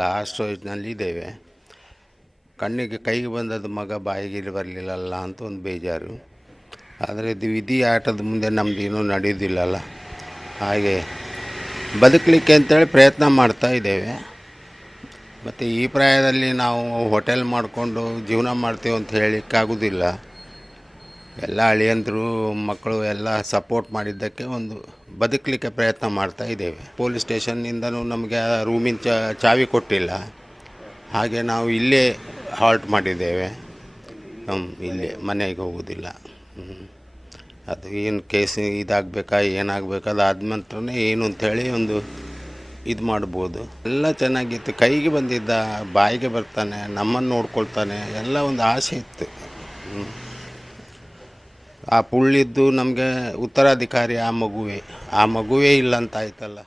Last ಸ್ಟೇಜ್ನಲ್ಲಿದ್ದೇವೆ. ಕಣ್ಣಿಗೆ ಕೈಗೆ ಬಂದದ್ದು ಮಗ ಬಾಯಿಗೆ ಬರಲಿಲ್ಲಲ್ಲ ಅಂತ ಒಂದು ಬೇಜಾರು. ಆದರೆ ಇದು ವಿಧಿ ಆಟದ ಮುಂದೆ ನಮ್ಮದು ಏನೂ ನಡೆಯೋದಿಲ್ಲಲ್ಲ, ಹಾಗೆ ಬದುಕಲಿಕ್ಕೆ ಅಂತೇಳಿ ಪ್ರಯತ್ನ ಮಾಡ್ತಾ ಇದ್ದೇವೆ. ಮತ್ತು ಈ ಪ್ರಾಯದಲ್ಲಿ ನಾವು ಹೋಟೆಲ್ ಮಾಡಿಕೊಂಡು ಜೀವನ ಮಾಡ್ತೀವಿ ಅಂತ ಹೇಳಲಿಕ್ಕಾಗೋದಿಲ್ಲ. ಎಲ್ಲ ಅಳಿಯಂದರು ಮಕ್ಕಳು ಎಲ್ಲ ಸಪೋರ್ಟ್ ಮಾಡಿದ್ದಕ್ಕೆ ಒಂದು ಬದುಕಲಿಕ್ಕೆ ಪ್ರಯತ್ನ ಮಾಡ್ತಾ ಇದ್ದೇವೆ. ಪೊಲೀಸ್ ಸ್ಟೇಷನ್ನಿಂದನೂ ನಮಗೆ ರೂಮಿನ ಚಾವಿ ಕೊಟ್ಟಿಲ್ಲ, ಹಾಗೆ ನಾವು ಇಲ್ಲೇ ಹಾಲ್ಟ್ ಮಾಡಿದ್ದೇವೆ. ಇಲ್ಲೇ ಮನೆಗೆ ಹೋಗೋದಿಲ್ಲ. ಅದು ಏನು ಕೇಸ್ ಇದಾಗಬೇಕಾ ಏನಾಗಬೇಕಾ ಅದಾದ ನಂತರನೇ ಏನು ಅಂಥೇಳಿ ಒಂದು ಇದು ಮಾಡ್ಬೋದು. ಎಲ್ಲ ಚೆನ್ನಾಗಿತ್ತು. ಕೈಗೆ ಬಂದಿದ್ದ ಬಾಯಿಗೆ ಬರ್ತಾನೆ, ನಮ್ಮನ್ನು ನೋಡ್ಕೊಳ್ತಾನೆ, ಎಲ್ಲ ಒಂದು ಆಸೆ ಇತ್ತು. ಆ ಪುಳ್ಳಿದ್ದು ನಮಗೆ ಉತ್ತರಾಧಿಕಾರಿ ಆ ಮಗುವೇ ಇಲ್ಲ ಅಂತ ಆಯ್ತಲ್ಲ.